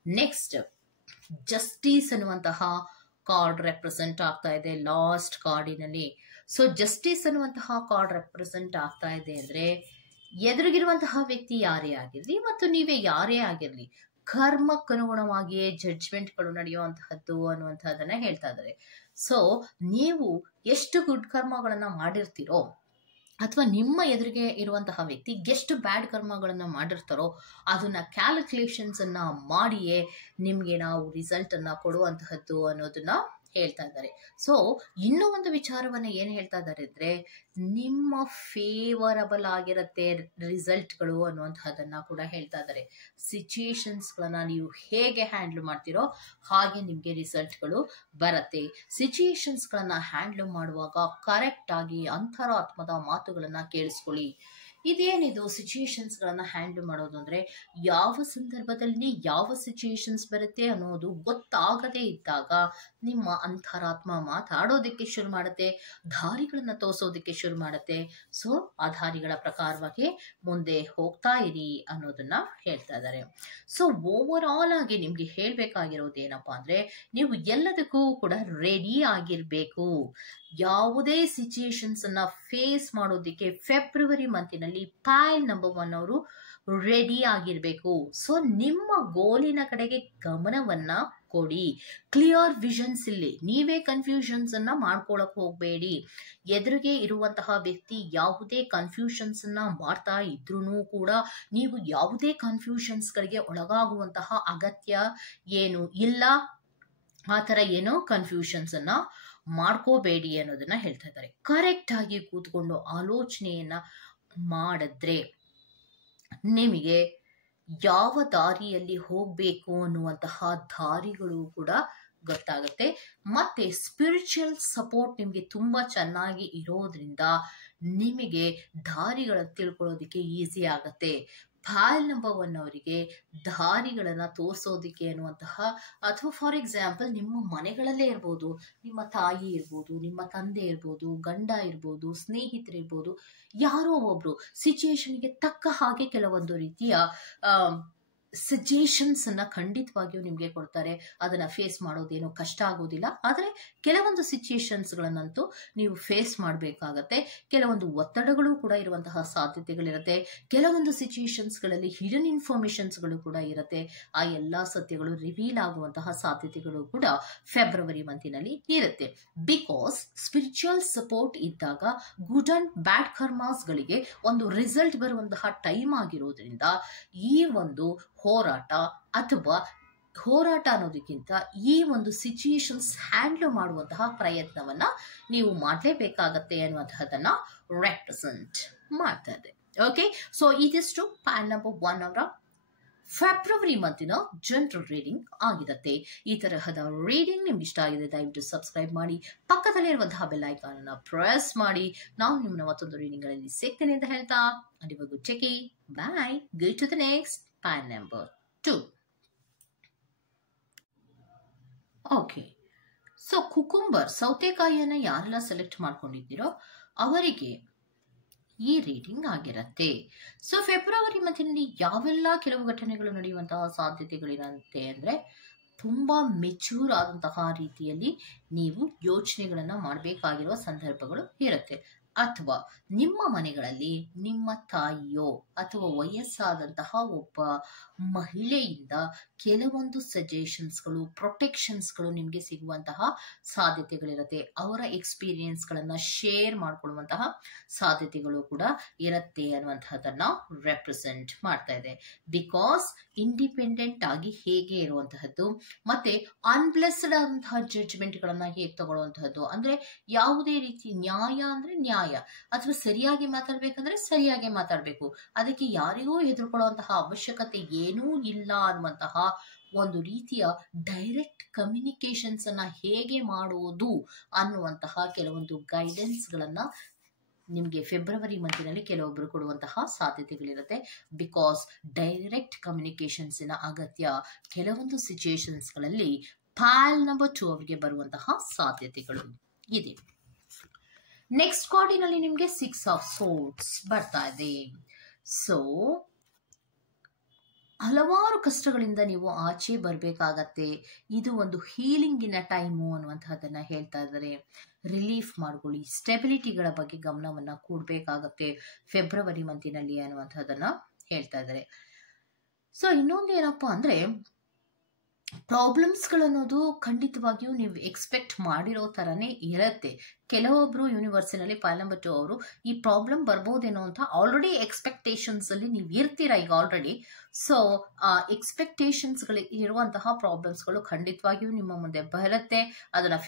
ನೆಕ್ಸ್ಟ್ ಜಸ್ಟಿಸ್ ಅನ್ನುವಂತಹ ಕಾರ್ಡ್ ರೆಪ್ರೆಸೆಂಟ್ ಆಗ್ತಾ ಇದೆ ಲಾಸ್ಟ್ ಕಾರ್ಡಿನಲ್ಲಿ. ಸೊ ಜಸ್ಟಿಸ್ ಅನ್ನುವಂತಹ ಕಾರ್ಡ್ ರೆಪ್ರೆಸೆಂಟ್ ಆಗ್ತಾ ಇದೆ ಅಂದ್ರೆ ಎದುರಿಗಿರುವಂತಹ ವ್ಯಕ್ತಿ ಯಾರೇ ಆಗಿರಲಿ ಮತ್ತು ನೀವೇ ಯಾರೇ ಆಗಿರಲಿ, ಕರ್ಮಕ್ಕನುಗುಣವಾಗಿಯೇ ಜಡ್ಜ್ಮೆಂಟ್ಗಳು ನಡೆಯುವಂತಹದ್ದು ಅನ್ನುವಂಥದ್ದನ್ನ ಹೇಳ್ತಾ ಇದ್ದಾರೆ. ಸೊ ನೀವು ಎಷ್ಟು ಗುಡ್ ಕರ್ಮಗಳನ್ನ ಮಾಡಿರ್ತೀರೋ ಅಥವಾ ನಿಮ್ಮ ಎದುರಿಗೆ ಇರುವಂತಹ ವ್ಯಕ್ತಿ ಎಷ್ಟು ಬ್ಯಾಡ್ ಕರ್ಮಗಳನ್ನ ಮಾಡಿರ್ತಾರೋ ಅದನ್ನ ಕ್ಯಾಲ್ಕುಲೇಷನ್ಸ್ ಅನ್ನ ಮಾಡಿಯೇ ನಿಮ್ಗೆ ನಾವು ರಿಸಲ್ಟ್ ಅನ್ನ ಕೊಡುವಂತಹದ್ದು ಅನ್ನೋದನ್ನ ಹೇಳ್ತಾ ಇದ್ದಾರೆ. ಸೊ ಇನ್ನೂ ಒಂದು ವಿಚಾರವನ್ನ ಏನ್ ಹೇಳ್ತಾ ಇದ್ದಾರೆ ಅಂದ್ರೆ, ನಿಮ್ಮ ಫೇವರಬಲ್ ಆಗಿರತ್ತೆ ರಿಸಲ್ಟ್ಗಳು ಅನ್ನುವಂತಹದನ್ನ ಕೂಡ ಹೇಳ್ತಾ ಇದ್ದಾರೆ. ಸಿಚುಯೇಷನ್ಸ್ಗಳನ್ನ ನೀವು ಹೇಗೆ ಹ್ಯಾಂಡಲ್ ಮಾಡ್ತೀರೋ ಹಾಗೆ ನಿಮ್ಗೆ ರಿಸಲ್ಟ್ಗಳು ಬರುತ್ತೆ. ಸಿಚುಯೇಷನ್ಸ್ಗಳನ್ನ ಹ್ಯಾಂಡಲ್ ಮಾಡುವಾಗ ಕರೆಕ್ಟ್ ಆಗಿ ಅಂತರಾತ್ಮದ ಮಾತುಗಳನ್ನ ಕೇಳಿಸ್ಕೊಳ್ಳಿ. ಇದೇನಿದು ಸಿಚುಯೇಷನ್ಸ್ಗಳನ್ನ ಹ್ಯಾಂಡಲ್ ಮಾಡೋದು ಅಂದ್ರೆ, ಯಾವ ಸಂದರ್ಭದಲ್ಲಿ ಯಾವ ಸಿಚುಯೇಷನ್ಸ್ ಬರುತ್ತೆ ಅನ್ನೋದು ಗೊತ್ತಾಗದೇ ಇದ್ದಾಗ ನಿಮ್ಮ ಅಂತರಾತ್ಮ ಮಾತಾಡೋದಕ್ಕೆ ಶುರು ಮಾಡುತ್ತೆ, ದಾರಿಗಳನ್ನ ತೋರಿಸೋದಕ್ಕೆ ಶುರು ಮಾಡುತ್ತೆ. ಸೊ ಆ ದಾರಿಗಳ ಪ್ರಕಾರವಾಗಿ ಮುಂದೆ ಹೋಗ್ತಾ ಇರಿ ಅನ್ನೋದನ್ನ ಹೇಳ್ತಾ ಇದ್ದಾರೆ. ಸೊ ಓವರ್ ಆಲ್ ಆಗಿ ನಿಮ್ಗೆ ಹೇಳ್ಬೇಕಾಗಿರೋದು ಏನಪ್ಪಾ ಅಂದ್ರೆ, ನೀವು ಎಲ್ಲದಕ್ಕೂ ಕೂಡ ರೆಡಿ ಆಗಿರ್ಬೇಕು. ಯಾವುದೇ ಸಿಚುಯೇಷನ್ಸ್ ಅನ್ನ ಫೇಸ್ ಮಾಡೋದಿಕ್ಕೆ ಫೆಬ್ರವರಿ ಮಂತಿನಲ್ಲಿ ಪೈಲ್ ನಂಬರ್ 1 ಅವರು ರೆಡಿ ಆಗಿರ್ಬೇಕು. ಸೊ ನಿಮ್ಮ ಗೋಲಿನ ಕಡೆಗೆ ಗಮನವನ್ನ ಕೊಡಿ. ಕ್ಲಿಯರ್ ವಿಷನ್ಸ್ ಇಲ್ಲಿ. ನೀವೇ ಕನ್ಫ್ಯೂಷನ್ಸ್ ಅನ್ನ ಮಾಡ್ಕೊಳಕ್ ಹೋಗ್ಬೇಡಿ. ಎದುರಿಗೆ ಇರುವಂತಹ ವ್ಯಕ್ತಿ ಯಾವುದೇ ಕನ್ಫ್ಯೂಷನ್ಸ್ ಅನ್ನ ಮಾಡ್ತಾ ಇದ್ರೂ ಕೂಡ ನೀವು ಯಾವುದೇ ಕನ್ಫ್ಯೂಷನ್ಸ್ ಗಳಿಗೆ ಒಳಗಾಗುವಂತಹ ಅಗತ್ಯ ಏನು ಇಲ್ಲ. ಆ ತರ ಏನೋ ಕನ್ಫ್ಯೂಷನ್ಸ್ ಅನ್ನ ಮಾಡ್ಕೋಬೇಡಿ ಅನ್ನೋದನ್ನ ಹೇಳ್ತಾ ಇದ್ದಾರೆ. ಕರೆಕ್ಟ್ ಆಗಿ ಕೂತ್ಕೊಂಡು ಆಲೋಚನೆಯನ್ನ ಮಾಡಿದ್ರೆ ನಿಮಗೆ ಯಾವ ದಾರಿಯಲ್ಲಿ ಹೋಗ್ಬೇಕು ಅನ್ನುವಂತಹ ದಾರಿಗಳು ಕೂಡ ಗೊತ್ತಾಗುತ್ತೆ. ಮತ್ತೆ ಸ್ಪಿರಿಚುವಲ್ ಸಪೋರ್ಟ್ ನಿಮಗೆ ತುಂಬಾ ಚೆನ್ನಾಗಿ ಇರೋದ್ರಿಂದ ನಿಮಗೆ ದಾರಿಗಳನ್ನ ತಿಳ್ಕೊಳ್ಳೋದಿಕ್ಕೆ ಈಸಿ ಆಗತ್ತೆ. ಪೈಲ್ ನಂಬರ್ 1 ಅವರಿಗೆ ದಾರಿಗಳನ್ನ ತೋರಿಸೋದಿಕ್ಕೆ ಅನ್ನುವಂತಹ, ಅಥವಾ ಫಾರ್ ಎಕ್ಸಾಂಪಲ್ ನಿಮ್ಮ ಮನೆಗಳಲ್ಲೇ ಇರ್ಬೋದು, ನಿಮ್ಮ ತಾಯಿ ಇರ್ಬೋದು, ನಿಮ್ಮ ತಂದೆ ಇರ್ಬೋದು, ಗಂಡ ಇರ್ಬೋದು, ಸ್ನೇಹಿತರಿರ್ಬೋದು, ಯಾರೋ ಒಬ್ರು ಸಿಚುಯೇಷನ್ಗೆ ತಕ್ಕ ಹಾಗೆ ಕೆಲವೊಂದು ರೀತಿಯ ಸಜೆಷನ್ಸ್ ಅನ್ನ ಖಂಡಿತವಾಗಿಯೂ ನಿಮ್ಗೆ ಕೊಡ್ತಾರೆ. ಅದನ್ನ ಫೇಸ್ ಮಾಡೋದೇನು ಕಷ್ಟ ಆಗೋದಿಲ್ಲ. ಆದ್ರೆ ಕೆಲವೊಂದು ಸಿಚುಯೇಷನ್ಸ್ ಗಳನ್ನಂತೂ ನೀವು ಫೇಸ್ ಮಾಡಬೇಕಾಗತ್ತೆ. ಕೆಲವೊಂದು ಒತ್ತಡಗಳು ಕೂಡ ಇರುವಂತಹ ಸಾಧ್ಯತೆಗಳಿರುತ್ತೆ. ಕೆಲವೊಂದು ಸಿಚುಯೇಷನ್ಸ್ ಗಳಲ್ಲಿ ಹಿಡನ್ ಇನ್ಫಾರ್ಮೇಶನ್ಸ್ ಗಳು ಕೂಡ ಇರುತ್ತೆ. ಆ ಎಲ್ಲಾ ಸತ್ಯಗಳು ರಿವೀಲ್ ಆಗುವಂತಹ ಸಾಧ್ಯತೆಗಳು ಕೂಡ ಫೆಬ್ರವರಿ ಮಂತಿನಲ್ಲಿ ಇರುತ್ತೆ. ಬಿಕಾಸ್ ಸ್ಪಿರಿಚುವಲ್ ಸಪೋರ್ಟ್ ಇದ್ದಾಗ ಗುಡ್ ಅಂಡ್ ಬ್ಯಾಡ್ ಕರ್ಮಾಸ್ ಗಳಿಗೆ ಒಂದು ರಿಸಲ್ಟ್ ಬರುವಂತಹ ಟೈಮ್ ಆಗಿರೋದ್ರಿಂದ ಈ ಒಂದು ಹೋರಾಟ ಅನ್ನೋದಕ್ಕಿಂತ ಈ ಒಂದು ಸಿಚುಯೇಷನ್ಸ್ ಹ್ಯಾಂಡಲ್ ಮಾಡುವಂತಹ ಪ್ರಯತ್ನವನ್ನ ನೀವು ಮಾಡಲೇಬೇಕಾಗತ್ತೆ ಅನ್ನುವಂತಹದನ್ನ ರೆಪ್ರೆಸೆಂಟ್ ಮಾಡ್ತಾ ಇದೆ. ಓಕೆ, ಸೊ ಇದಿಷ್ಟು ಪೈಲ್ ನಂಬರ್ 1 ಅವರ ಫೆಬ್ರವರಿ ಮಂತಿನ ಜನರಲ್ ರೀಡಿಂಗ್ ಆಗಿರುತ್ತೆ. ಈ ತರಹದ ರೀಡಿಂಗ್ ನಿಮ್ಗೆ ಇಷ್ಟ ಆಗಿದೆ ದಯವಿಟ್ಟು ಸಬ್ಸ್ಕ್ರೈಬ್ ಮಾಡಿ, ಪಕ್ಕದಲ್ಲಿರುವಂತಹ ಬೆಲ್ ಐಕಾನ್ ಅನ್ನ ಪ್ರೆಸ್ ಮಾಡಿ. ನಾವು ನಿಮ್ಮನ್ನ ಮತ್ತೊಂದು ರೀಡಿಂಗ್ ಗಳಲ್ಲಿ ಸಿಗ್ತೇನೆ ಅಂತ ಹೇಳ್ತಾ ಅಲ್ಲಿವರೆಗೂ check bye. Go to the next pile number 2. Okay, so cucumber ಸೌತೆಕಾಯಿಯನ್ನ ಯಾರೆಲ್ಲ ಸೆಲೆಕ್ಟ್ ಮಾಡ್ಕೊಂಡಿದ್ದೀರೋ ಅವರಿಗೆ ಈ ರೀಡಿಂಗ್ ಆಗಿರತ್ತೆ. ಸೊ ಫೆಬ್ರವರಿ ಮಂತಿನಲ್ಲಿ ಯಾವೆಲ್ಲ ಕೆಲವು ಘಟನೆಗಳು ನಡೆಯುವಂತಹ ಸಾಧ್ಯತೆಗಳಿರಂತೆ ಅಂದ್ರೆ, ತುಂಬಾ ಮೆಚೂರ್ ಆದಂತಹ ರೀತಿಯಲ್ಲಿ ನೀವು ಯೋಚನೆಗಳನ್ನ ಮಾಡಬೇಕಾಗಿರುವ ಸಂದರ್ಭಗಳು ಇರುತ್ತೆ. ಅಥವಾ ನಿಮ್ಮ ಮನೆಗಳಲ್ಲಿ ನಿಮ್ಮ ತಾಯಿಯೋ ಅಥವಾ ವಯಸ್ಸಾದಂತಹ ಒಬ್ಬ ಮಹಿಳೆಯಿಂದ ಕೆಲವೊಂದು ಸಜೆಷನ್ಸ್ಗಳು, ಪ್ರೊಟೆಕ್ಷನ್ಸ್ಗಳು ನಿಮಗೆ ಸಿಗುವಂತಹ ಸಾಧ್ಯತೆಗಳಿರುತ್ತೆ. ಅವರ ಎಕ್ಸ್ಪೀರಿಯನ್ಸ್ಗಳನ್ನ ಶೇರ್ ಮಾಡ್ಕೊಳ್ಳುವಂತಹ ಸಾಧ್ಯತೆಗಳು ಕೂಡ ಇರುತ್ತೆ ಅನ್ನುವಂತಹದನ್ನ ರೆಪ್ರೆಸೆಂಟ್ ಮಾಡ್ತಾ ಇದೆ. ಬಿಕಾಸ್ ಇಂಡಿಪೆಂಡೆಂಟ್ ಆಗಿ ಹೇಗೆ ಇರುವಂತಹದ್ದು ಮತ್ತೆ ಅನ್ಬ್ಲೆಸ್ಡ್ ಆದಂತಹ ಜಡ್ಜ್ಮೆಂಟ್ ಗಳನ್ನ ಹೇಗೆ ತಗೊಳ್ಳುವಂತಹದ್ದು, ಅಂದ್ರೆ ಯಾವುದೇ ರೀತಿ ನ್ಯಾಯ ಅಂದ್ರೆ ನ್ಯಾಯ, ಅಥವಾ ಸರಿಯಾಗಿ ಮಾತಾಡ್ಬೇಕಂದ್ರೆ ಸರಿಯಾಗಿ ಮಾತಾಡ್ಬೇಕು, ಅದಕ್ಕೆ ಯಾರಿಗೂ ಹೆದರ್ಕೊಳ್ಳುವಂತಹ ಅವಶ್ಯಕತೆ ಏನೂ ಇಲ್ಲ ಅನ್ನುವಂತಹ ಒಂದು ರೀತಿಯ ಡೈರೆಕ್ಟ್ ಕಮ್ಯುನಿಕೇಶನ್ಸ್ ಅನ್ನ ಹೇಗೆ ಮಾಡುವುದು ಅನ್ನುವಂತಹ ಕೆಲವೊಂದು ಗೈಡೆನ್ಸ್ ಗಳನ್ನ ನಿಮಗೆ ಫೆಬ್ರವರಿ ಮಂತಿನಲ್ಲಿ ಕೆಲವೊಬ್ಬರು ಕೊಡುವಂತಹ ಸಾಧ್ಯತೆಗಳಿರುತ್ತೆ. ಬಿಕಾಸ್ ಡೈರೆಕ್ಟ್ ಕಮ್ಯುನಿಕೇಶನ್ಸಿನ ಅಗತ್ಯ ಕೆಲವೊಂದು ಸಿಚುಯೇಷನ್ಸ್ಗಳಲ್ಲಿ ಪೈಲ್ ನಂಬರ್ 2 ಅವರಿಗೆ ಬರುವಂತಹ ಸಾಧ್ಯತೆಗಳು ಇದೆ. ನೆಕ್ಸ್ಟ್ ಕಾರ್ಡಿನಲ್ಲಿ ನಿಮಗೆ 6 ಆಫ್ ಸೋರ್ಡ್ಸ್ ಬರ್ತಾ ಇದೆ. ಸೊ ಹಲವಾರು ಕಷ್ಟಗಳಿಂದ ನೀವು ಆಚೆ ಬರಬೇಕಾಗತ್ತೆ. ಇದು ಒಂದು ಹೀಲಿಂಗಿನ ಟೈಮು ಅನ್ನುವಂತಹದ್ದನ್ನ ಹೇಳ್ತಾ ಇದ್ದಾರೆ. ರಿಲೀಫ್ ಮಾಡ್ಕೊಳ್ಳಿ, ಸ್ಟೆಬಿಲಿಟಿಗಳ ಬಗ್ಗೆ ಗಮನವನ್ನ ಕೊಡಬೇಕಾಗತ್ತೆ ಫೆಬ್ರವರಿ ಮಂತಿನಲ್ಲಿ ಅನ್ನುವಂಥದ್ದನ್ನ ಹೇಳ್ತಾ ಇದ್ದಾರೆ. ಸೊ ಇನ್ನೊಂದು ಏನಪ್ಪಾ ಅಂದ್ರೆ, ಪ್ರಾಬ್ಲಮ್ಸ್ಗಳನ್ನೋದು ಖಂಡಿತವಾಗಿಯೂ ನೀವು ಎಕ್ಸ್ಪೆಕ್ಟ್ ಮಾಡಿರೋ ಥರನೇ ಇರುತ್ತೆ. ಕೆಲವೊಬ್ಬರು ಯೂನಿವರ್ಸಿನಲ್ಲಿ ಫೈಲ್ ನಂಬರ್ 2 ಅವರು ಈ ಪ್ರಾಬ್ಲಮ್ ಬರ್ಬೋದೇನೋ ಅಂತ ಆಲ್ರೆಡಿ ಎಕ್ಸ್ಪೆಕ್ಟೇಷನ್ಸಲ್ಲಿ ನೀವು ಇರ್ತೀರಾ ಈಗ ಆಲ್ರೆಡಿ. ಸೊ ಆ ಎಕ್ಸ್ಪೆಕ್ಟೇಷನ್ಸ್ಗಳು ಇರುವಂತಹ ಪ್ರಾಬ್ಲಮ್ಸ್ಗಳು ಖಂಡಿತವಾಗಿಯೂ ನಿಮ್ಮ ಮುಂದೆ ಬರುತ್ತೆ. ಅದನ್ನು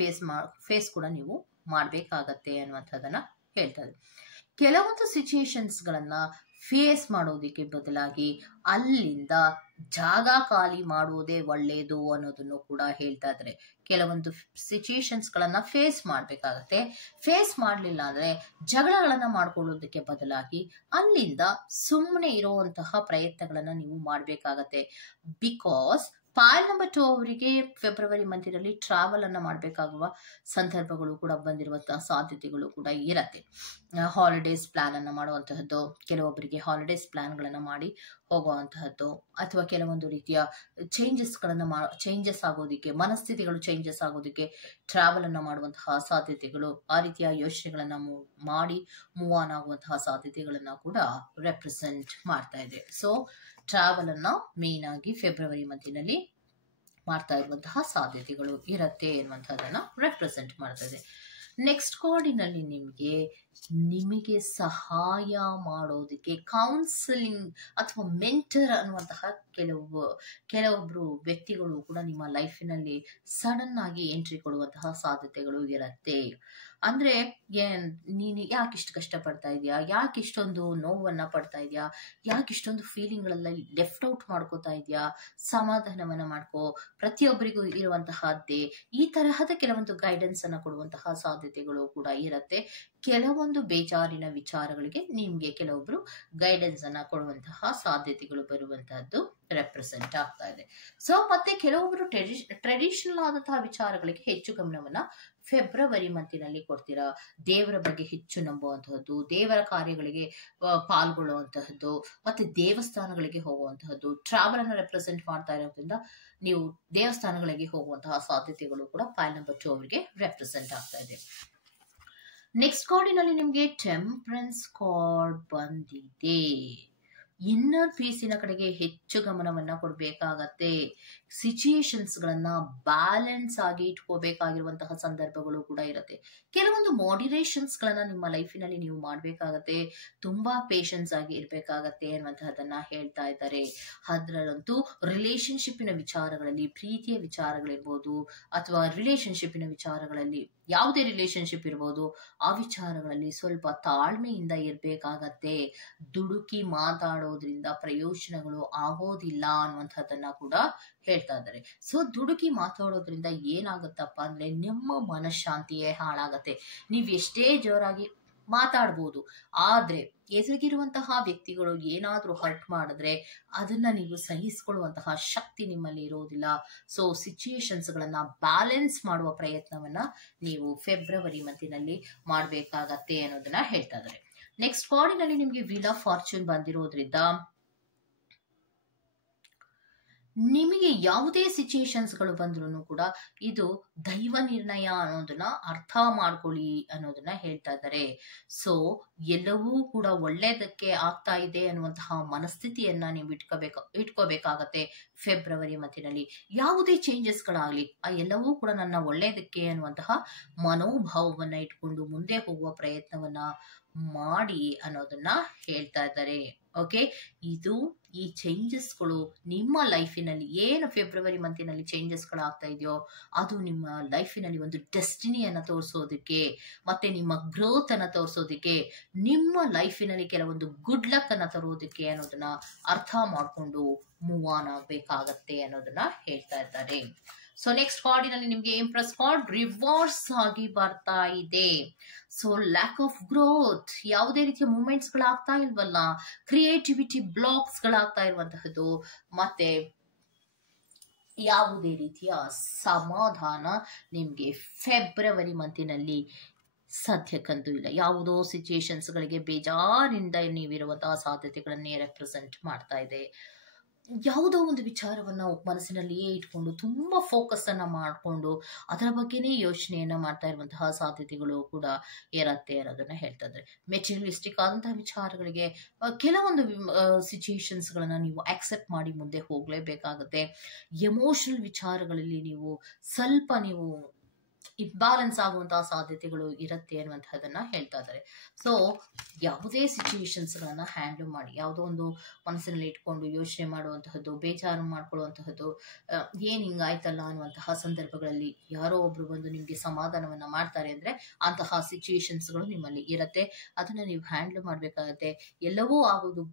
ಫೇಸ್ ಕೂಡ ನೀವು ಮಾಡಬೇಕಾಗತ್ತೆ ಅನ್ನುವಂಥದ್ದನ್ನು ಹೇಳ್ತಾರೆ. ಕೆಲವೊಂದು ಸಿಚುಯೇಷನ್ಸ್ಗಳನ್ನು ಫೇಸ್ ಮಾಡೋದಕ್ಕೆ ಬದಲಾಗಿ ಅಲ್ಲಿಂದ ಜಾಗ ಖಾಲಿ ಮಾಡುವುದೇ ಒಳ್ಳೆಯದು ಅನ್ನೋದನ್ನು ಕೂಡ ಹೇಳ್ತಾ ಇದ್ದಾರೆ. ಕೆಲವೊಂದು ಸಿಚುಯೇಷನ್ಸ್ಗಳನ್ನು ಫೇಸ್ ಮಾಡಬೇಕಾಗತ್ತೆ. ಫೇಸ್ ಮಾಡಲಿಲ್ಲ ಅಂದರೆ ಜಗಳಗಳನ್ನು ಮಾಡ್ಕೊಳ್ಳೋದಕ್ಕೆ ಬದಲಾಗಿ ಅಲ್ಲಿಂದ ಸುಮ್ಮನೆ ಇರುವಂತಹ ಪ್ರಯತ್ನಗಳನ್ನು ನೀವು ಮಾಡಬೇಕಾಗತ್ತೆ. ಬಿಕಾಸ್ ಫೈಲ್ ನಂಬರ್ 2 ಅವರಿಗೆ ಫೆಬ್ರವರಿ ಮಂತಿನಲ್ಲಿ ಟ್ರಾವೆಲ್ ಅನ್ನು ಮಾಡಬೇಕಾಗುವ ಸಂದರ್ಭಗಳು ಕೂಡ ಬಂದಿರುವಂತಹ ಸಾಧ್ಯತೆಗಳು ಕೂಡ ಇರತ್ತೆ. ಹಾಲಿಡೇಸ್ ಪ್ಲಾನ್ ಅನ್ನು ಮಾಡುವಂತಹದ್ದು, ಕೆಲವೊಬ್ಬರಿಗೆ ಹಾಲಿಡೇಸ್ ಪ್ಲಾನ್ಗಳನ್ನು ಮಾಡಿ ಹೋಗುವಂತಹದ್ದು, ಅಥವಾ ಕೆಲವೊಂದು ರೀತಿಯ ಚೇಂಜಸ್ ಆಗೋದಕ್ಕೆ, ಮನಸ್ಥಿತಿಗಳು ಚೇಂಜಸ್ ಆಗೋದಕ್ಕೆ ಟ್ರಾವೆಲ್ ಅನ್ನು ಮಾಡುವಂತಹ ಸಾಧ್ಯತೆಗಳು, ಆ ರೀತಿಯ ಯೋಚನೆಗಳನ್ನ ಮಾಡಿ ಮೂವ್ ಆನ್ ಆಗುವಂತಹ ಸಾಧ್ಯತೆಗಳನ್ನ ಕೂಡ ರೆಪ್ರೆಸೆಂಟ್ ಮಾಡ್ತಾ ಇದೆ. ಸೊ ಟ್ರಾವೆಲ್ ಅನ್ನ ಮೇನ್ ಆಗಿ ಫೆಬ್ರವರಿ ಮಂತಿನಲ್ಲಿ ಮಾಡ್ತಾ ಇರುವಂತಹ ಸಾಧ್ಯತೆಗಳು ಇರತ್ತೆ ಎನ್ನುವಂಥದ್ದನ್ನ ರೆಪ್ರೆಸೆಂಟ್ ಮಾಡ್ತಾ ಇದೆ. ನೆಕ್ಸ್ಟ್ ಕಾರ್ಡಿನಲ್ಲಿ ನಿಮಗೆ ಸಹಾಯ ಮಾಡೋದಕ್ಕೆ ಕೌನ್ಸಿಲಿಂಗ್ ಅಥವಾ ಮೆಂಟರ್ ಅನ್ನುವಂತಹ ಕೆಲವೊಬ್ರು ವ್ಯಕ್ತಿಗಳು ಕೂಡ ನಿಮ್ಮ ಲೈಫಿನಲ್ಲಿ ಸಡನ್ ಆಗಿ ಎಂಟ್ರಿ ಕೊಡುವಂತಹ ಸಾಧ್ಯತೆಗಳು ಇರತ್ತೆ. ಅಂದ್ರೆ ನೀನು ಯಾಕಿಷ್ಟು ಕಷ್ಟಪಡ್ತಾ ಇದೆಯಾ, ಯಾಕಿಷ್ಟೊಂದು ನೋವನ್ನ ಪಡ್ತಾ ಇದೆಯಾ, ಯಾಕಿಷ್ಟೊಂದು ಫೀಲಿಂಗ್ಗಳೆಲ್ಲ ಲೆಫ್ಟ್ ಔಟ್ ಮಾಡ್ಕೋತಾ ಇದೆಯಾ, ಸಮಾಧಾನವನ್ನ ಮಾಡ್ಕೋ, ಪ್ರತಿಯೊಬ್ಬರಿಗೂ ಇರುವಂತಹದ್ದೇ, ಈ ತರಹದ ಕೆಲವೊಂದು ಗೈಡೆನ್ಸ್ ಅನ್ನ ಕೊಡುವಂತಹ ಸಾಧ್ಯತೆಗಳು ಕೂಡ ಇರತ್ತೆ. ಕೆಲವೊಂದು ಬೇಜಾರಿನ ವಿಚಾರಗಳಿಗೆ ನಿಮ್ಗೆ ಕೆಲವೊಬ್ರು ಗೈಡೆನ್ಸ್ ಅನ್ನ ಕೊಡುವಂತಹ ಸಾಧ್ಯತೆಗಳು ಬರುವಂತಹದ್ದು ರೆಪ್ರೆಸೆಂಟ್ ಆಗ್ತಾ ಇದೆ. ಸೊ ಮತ್ತೆ ಕೆಲವೊಬ್ರು ಟ್ರೆಡಿಷನಲ್ ಆದಂತಹ ವಿಚಾರಗಳಿಗೆ ಹೆಚ್ಚು ಗಮನವನ್ನ ಫೆಬ್ರವರಿ ಮಂತಿನಲ್ಲಿ ಕೊಡ್ತೀರಾ. ದೇವರ ಬಗ್ಗೆ ಹೆಚ್ಚು ನಂಬುವಂತಹದ್ದು, ದೇವರ ಕಾರ್ಯಗಳಿಗೆ ಪಾಲ್ಗೊಳ್ಳುವಂತಹದ್ದು, ಮತ್ತೆ ದೇವಸ್ಥಾನಗಳಿಗೆ ಹೋಗುವಂತಹದ್ದು, ಟ್ರಾವೆಲ್ ಅನ್ನು ರೆಪ್ರೆಸೆಂಟ್ ಮಾಡ್ತಾ ಇರೋದ್ರಿಂದ ನೀವು ದೇವಸ್ಥಾನಗಳಿಗೆ ಹೋಗುವಂತಹ ಸಾಧ್ಯತೆಗಳು ಕೂಡ ಫೈಲ್ ನಂಬರ್ 2 ಅವರಿಗೆ ರೆಪ್ರೆಸೆಂಟ್ ಆಗ್ತಾ ಇದೆ. ನೆಕ್ಸ್ಟ್ ಕಾರ್ಡಿನಲ್ಲಿ ನಿಮಗೆ ಟೆಂಪರೆನ್ಸ್ ಕಾರ್ಡ್ ಬಂದಿದೆ. ಇನ್ನರ್ ಪೀಸಿನ ಕಡೆಗೆ ಹೆಚ್ಚು ಗಮನವನ್ನ ಕೊಡಬೇಕಾಗತ್ತೆ. ಸಿಚುಯೇಷನ್ಸ್ಗಳನ್ನ ಬ್ಯಾಲೆನ್ಸ್ ಆಗಿ ಇಟ್ಕೋಬೇಕಾಗಿರುವಂತಹ ಸಂದರ್ಭಗಳು ಕೂಡ ಇರುತ್ತೆ. ಕೆಲವೊಂದು ಮಾಡ್ಯುಲೇಷನ್ಸ್ಗಳನ್ನ ನಿಮ್ಮ ಲೈಫಿನಲ್ಲಿ ನೀವು ಮಾಡಬೇಕಾಗತ್ತೆ. ತುಂಬಾ ಪೇಷನ್ಸ್ ಆಗಿ ಇರಬೇಕಾಗತ್ತೆ ಅನ್ನುವಂತಹದನ್ನ ಹೇಳ್ತಾ ಇದ್ದಾರೆ. ಅದರಲ್ಲಂತೂ ರಿಲೇಶನ್ಶಿಪ್ಪಿನ ವಿಚಾರಗಳಲ್ಲಿ, ಪ್ರೀತಿಯ ವಿಚಾರಗಳಿರ್ಬೋದು, ಅಥವಾ ರಿಲೇಶನ್ಶಿಪ್ಪಿನ ವಿಚಾರಗಳಲ್ಲಿ, ಯಾವುದೇ ರಿಲೇಶನ್ಶಿಪ್ ಇರ್ಬೋದು, ಆ ವಿಚಾರಗಳಲ್ಲಿ ಸ್ವಲ್ಪ ತಾಳ್ಮೆಯಿಂದ ಇರಬೇಕಾಗತ್ತೆ. ದುಡುಕಿ ಮಾತಾಡೋದ್ರಿಂದ ಪ್ರಯೋಜನಗಳು ಆಗೋದಿಲ್ಲ ಅನ್ನುವಂಥದ್ದನ್ನ ಕೂಡ ಹೇಳ್ತಾ ಇದ್ದಾರೆ. ಸೊ ದುಡುಕಿ ಮಾತಾಡೋದ್ರಿಂದ ಏನಾಗುತ್ತಪ್ಪ ಅಂದ್ರೆ ನಿಮ್ಮ ಮನಃಶಾಂತಿಯೇ ಹಾಳಾಗತ್ತೆ. ನೀವ್ ಎಷ್ಟೇ ಜೋರಾಗಿ ಮಾತಾಡ್ಬೋದು, ಆದ್ರೆ ಎದುರಿಗಿರುವಂತಹ ವ್ಯಕ್ತಿಗಳು ಏನಾದ್ರೂ ಹರ್ಟ್ ಮಾಡಿದ್ರೆ ಅದನ್ನ ನೀವು ಸಹಿಸಿಕೊಳ್ಳುವಂತಹ ಶಕ್ತಿ ನಿಮ್ಮಲ್ಲಿ ಇರೋದಿಲ್ಲ. ಸೊ ಸಿಚುಯೇಷನ್ಸ್ ಗಳನ್ನ ಬ್ಯಾಲೆನ್ಸ್ ಮಾಡುವ ಪ್ರಯತ್ನವನ್ನ ನೀವು ಫೆಬ್ರವರಿ ಮಂತಿನಲ್ಲಿ ಮಾಡ್ಬೇಕಾಗತ್ತೆ ಅನ್ನೋದನ್ನ ಹೇಳ್ತಾ ಇದ್ದಾರೆ. ನೆಕ್ಸ್ಟ್ ಕಾರ್ಡಿನಲ್ಲಿ ನಿಮ್ಗೆ ವೀಲ್ ಆಫ್ ಫಾರ್ಚೂನ್ ಬಂದಿರೋದ್ರಿಂದ ನಿಮಗೆ ಯಾವುದೇ ಸಿಚುಯೇಷನ್ಸ್ಗಳು ಬಂದ್ರೂ ಕೂಡ ಇದು ದೈವ ನಿರ್ಣಯ ಅನ್ನೋದನ್ನ ಅರ್ಥ ಮಾಡ್ಕೊಳ್ಳಿ ಅನ್ನೋದನ್ನ ಹೇಳ್ತಾ ಇದ್ದಾರೆ. ಸೊ ಎಲ್ಲವೂ ಕೂಡ ಒಳ್ಳೇದಕ್ಕೆ ಆಗ್ತಾ ಇದೆ ಅನ್ನುವಂತಹ ಮನಸ್ಥಿತಿಯನ್ನ ನೀವು ಇಟ್ಕೋಬೇಕಾಗತ್ತೆ. ಫೆಬ್ರವರಿ ಮಂತಿನಲ್ಲಿ ಯಾವುದೇ ಚೇಂಜಸ್ಗಳಾಗ್ಲಿ ಆ ಎಲ್ಲವೂ ಕೂಡ ನನ್ನ ಒಳ್ಳೇದಕ್ಕೆ ಅನ್ನುವಂತಹ ಮನೋಭಾವವನ್ನ ಇಟ್ಕೊಂಡು ಮುಂದೆ ಹೋಗುವ ಪ್ರಯತ್ನವನ್ನ ಮಾಡಿ ಅನ್ನೋದನ್ನ ಹೇಳ್ತಾ ಇದ್ದಾರೆ. ಓಕೆ, ಈ ಚೇಂಜಸ್ಗಳು ನಿಮ್ಮ ಲೈಫಿನಲ್ಲಿ ಏನು ಫೆಬ್ರವರಿ ಮಂತಿನಲ್ಲಿ ಚೇಂಜಸ್ಗಳಾಗ್ತಾ ಇದೆಯೋ ಅದು ನಿಮ್ಮ ಲೈಫಿನಲ್ಲಿ ಒಂದು ಡೆಸ್ಟಿನಿಯನ್ನ ತೋರಿಸೋದಕ್ಕೆ, ಮತ್ತೆ ನಿಮ್ಮ ಗ್ರೋತ್ ಅನ್ನ ತೋರಿಸೋದಕ್ಕೆ, ನಿಮ್ಮ ಲೈಫಿನಲ್ಲಿ ಕೆಲವೊಂದು ಗುಡ್ ಲಕ್ ಅನ್ನ ತರೋದಕ್ಕೆ ಅನ್ನೋದನ್ನ ಅರ್ಥ ಮಾಡ್ಕೊಂಡು ಮೂವ್ ಆನ್ ಆಗ್ಬೇಕಾಗತ್ತೆ ಅನ್ನೋದನ್ನ ಹೇಳ್ತಾ ಇದ್ದಾರೆ. ಸೊ ನೆಕ್ಸ್ಟ್ ಕಾರ್ಡಿನಲ್ಲಿ ನಿಮ್ಗೆ ಇಂಪ್ರೆಸ್ ಕಾರ್ಡ್ ರಿವರ್ಸ್ ಆಗಿ ಬರ್ತಾ ಇದೆ. ಸೊ ಲ್ಯಾಕ್ ಆಫ್ ಗ್ರೋತ್, ಯಾವುದೇ ರೀತಿಯ ಮೂವ್ಮೆಂಟ್ಸ್ ಗಳಾಗ್ತಾ ಇಲ್ವಲ್ಲ, ಕ್ರಿಯೇಟಿವಿಟಿ ಬ್ಲಾಕ್ಸ್ ಗಳಾಗ್ತಾ ಇರುವಂತಹದ್ದು, ಮತ್ತೆ ಯಾವುದೇ ರೀತಿಯ ಸಮಾಧಾನ ನಿಮ್ಗೆ ಫೆಬ್ರವರಿ ಮಂತಿನಲ್ಲಿ ಸದ್ಯಕ್ಕಂತೂ ಇಲ್ಲ. ಯಾವುದೋ ಸಿಚುಯೇಷನ್ಸ್ ಗಳಿಗೆ ಬೇಜಾರಿಂದ ನೀವಿರುವಂತಹ ಸಾಧ್ಯತೆಗಳನ್ನೇ ರೆಪ್ರೆಸೆಂಟ್ ಮಾಡ್ತಾ ಇದೆ. ಯಾವುದೋ ಒಂದು ವಿಚಾರವನ್ನ ಮನಸ್ಸಿನಲ್ಲಿಯೇ ಇಟ್ಕೊಂಡು ತುಂಬಾ ಫೋಕಸ್ ಅನ್ನ ಮಾಡಿಕೊಂಡು ಅದರ ಬಗ್ಗೆನೇ ಯೋಚನೆಯನ್ನ ಮಾಡ್ತಾ ಇರುವಂತಹ ಸಾಧ್ಯತೆಗಳು ಕೂಡ ಇರತ್ತೆ ಅನ್ನೋದನ್ನ ಹೇಳ್ತಾ ಇದ್ದಾರೆ. ಮೆಟೀರಿಯಲಿಸ್ಟಿಕ್ ಆದಂತಹ ವಿಚಾರಗಳಿಗೆ ಕೆಲವೊಂದು ಸಿಚುಯೇಷನ್ಸ್ ಗಳನ್ನ ನೀವು ಅಕ್ಸೆಪ್ಟ್ ಮಾಡಿ ಮುಂದೆ ಹೋಗ್ಲೇಬೇಕಾಗತ್ತೆ. ಎಮೋಷನಲ್ ವಿಚಾರಗಳಲ್ಲಿ ನೀವು ಸ್ವಲ್ಪ ನೀವು ಇಂಬ್ಯಾಲೆನ್ಸ್ ಆಗುವಂತಹ ಸಾಧ್ಯತೆಗಳು ಇರುತ್ತೆ ಅನ್ನುವಂತಹದನ್ನ ಹೇಳ್ತಾ ಇದ್ದಾರೆ. ಸೊ ಯಾವುದೇ ಸಿಚುಯೇಷನ್ಸ್ ಗಳನ್ನ ಹ್ಯಾಂಡಲ್ ಮಾಡಿ, ಯಾವುದೋ ಒಂದು ಮನಸ್ಸಿನಲ್ಲಿ ಇಟ್ಕೊಂಡು ಯೋಚನೆ ಮಾಡುವಂತಹದ್ದು, ಬೇಜಾರು ಮಾಡ್ಕೊಳ್ಳುವಂತಹದ್ದು, ಏನ್ ಹಿಂಗಾಯ್ತಲ್ಲ ಅನ್ನುವಂತಹ ಸಂದರ್ಭಗಳಲ್ಲಿ ಯಾರೋ ಒಬ್ರು ಬಂದು ನಿಮ್ಗೆ ಸಮಾಧಾನವನ್ನ ಮಾಡ್ತಾರೆ ಅಂದ್ರೆ ಅಂತಹ ಸಿಚುಯೇಷನ್ಸ್ ಗಳು ನಿಮ್ಮಲ್ಲಿ ಇರತ್ತೆ. ಅದನ್ನ ನೀವು ಹ್ಯಾಂಡಲ್ ಮಾಡ್ಬೇಕಾಗತ್ತೆ. ಎಲ್ಲವೂ ಆಗೋದು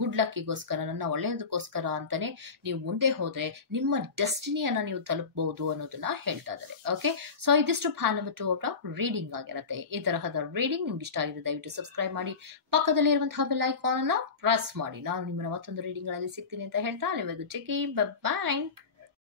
ಗುಡ್ ಲಕ್ಕಿಗೋಸ್ಕರ, ನನ್ನ ಒಳ್ಳೆಯದಕ್ಕೋಸ್ಕರ ಅಂತಾನೆ ನೀವು ಮುಂದೆ ಹೋದ್ರೆ ನಿಮ್ಮ ಡೆಸ್ಟಿನಿಯನ್ನ ನೀವು ತಲುಪಬಹುದು ಅನ್ನೋದನ್ನ ಹೇಳ್ತಾ ಇದ್ದಾರೆ. ಓಕೆ, ಸೊ ಇದಿಷ್ಟು ಪ್ಯಾನ್ ನಂಬರ್ 2 ಅವರ ರೀಡಿಂಗ್ ಆಗಿರುತ್ತೆ. ಈ ತರಹದ ರೀಡಿಂಗ್ ನಿಮ್ಗೆ ಇಷ್ಟ ಆಗಿದೆ ದಯವಿಟ್ಟು ಸಬ್ಸ್ಕ್ರೈಬ್ ಮಾಡಿ, ಪಕ್ಕದಲ್ಲಿ ಇರುವಂತಹ ಬೆಲ್ ಐಕಾನ್ ಅನ್ನ ಪ್ರೆಸ್ ಮಾಡಿ. ನಾನು ನಿಮ್ಮನ್ನ ಮತ್ತೊಂದು ರೀಡಿಂಗ್ ಗಳಲ್ಲಿ ಸಿಗ್ತೀನಿ ಅಂತ ಹೇಳ್ತಾ ಅಲ್ಲಿವರೆಗೂ ಚೆಕ್. ಬಾಯ್.